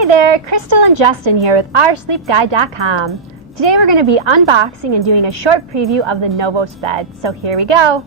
Hey there, Crystal and Justin here with oursleepguide.com. Today we're going to be unboxing and doing a short preview of the Novosbed, so here we go.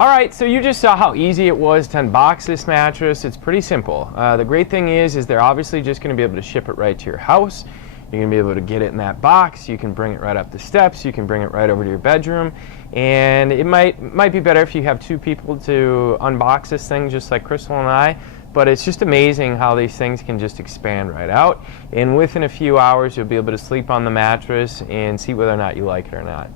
Alright, so you just saw how easy it was to unbox this mattress. It's pretty simple. The great thing is they're obviously just going to be able to ship it right to your house. You're going to be able to get it in that box. You can bring it right up the steps. You can bring it right over to your bedroom. And it might be better if you have two people to unbox this thing, just like Crystal and I. But it's just amazing how these things can just expand right out. And within a few hours, you'll be able to sleep on the mattress and see whether or not you like it or not.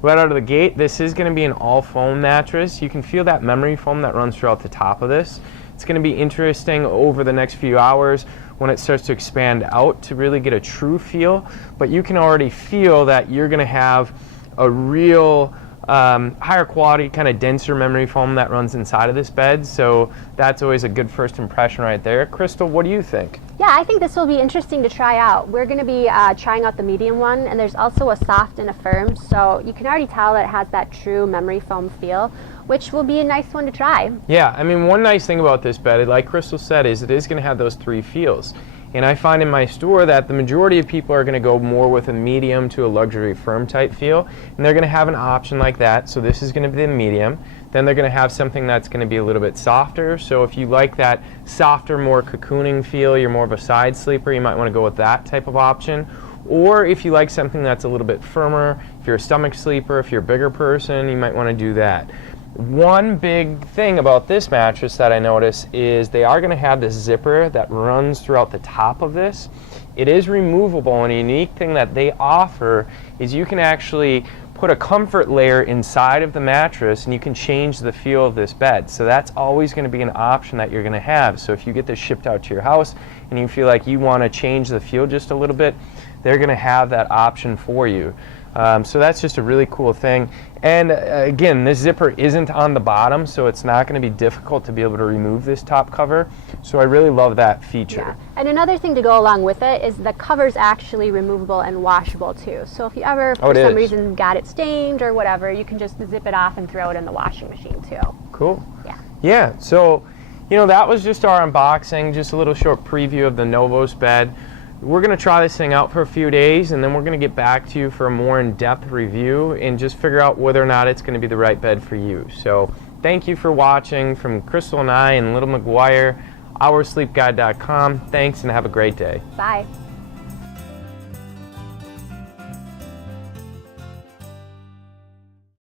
Right out of the gate, this is going to be an all-foam mattress. You can feel that memory foam that runs throughout the top of this. It's going to be interesting over the next few hours when it starts to expand out to really get a true feel. But you can already feel that you're going to have a real higher quality, kind of denser memory foam that runs inside of this bed. So that's always a good first impression right there. Crystal, what do you think? Yeah, I think this will be interesting to try out. We're going to be trying out the medium one, and there's also a soft and a firm, so you can already tell that it has that true memory foam feel, which will be a nice one to try. Yeah, I mean, one nice thing about this bed, like Crystal said, is it is going to have those three feels. And I find in my store that the majority of people are going to go more with a medium to a luxury firm type feel, and they're going to have an option like that. So this is going to be the medium. Then they're going to have something that's going to be a little bit softer. So if you like that softer, more cocooning feel, you're more of a side sleeper, you might want to go with that type of option. Or if you like something that's a little bit firmer, if you're a stomach sleeper, if you're a bigger person, you might want to do that. One big thing about this mattress that I notice is they are going to have this zipper that runs throughout the top of this. It is removable, and a unique thing that they offer is you can actually put a comfort layer inside of the mattress and you can change the feel of this bed. So that's always going to be an option that you're going to have. So if you get this shipped out to your house and you feel like you want to change the feel just a little bit, they're going to have that option for you. So that's just a really cool thing. And again, this zipper isn't on the bottom, so it's not going to be difficult to be able to remove this top cover. So I really love that feature. Yeah. And another thing to go along with it is the cover's actually removable and washable too. So if you ever, for some reason, got it stained or whatever, you can just zip it off and throw it in the washing machine too. Cool. Yeah. Yeah, so, you know, that was just our unboxing, just a little short preview of the Novosbed. We're going to try this thing out for a few days, and then we're going to get back to you for a more in-depth review and just figure out whether or not it's going to be the right bed for you. So thank you for watching from Crystal and I and Little McGuire, oursleepguide.com. Thanks, and have a great day. Bye.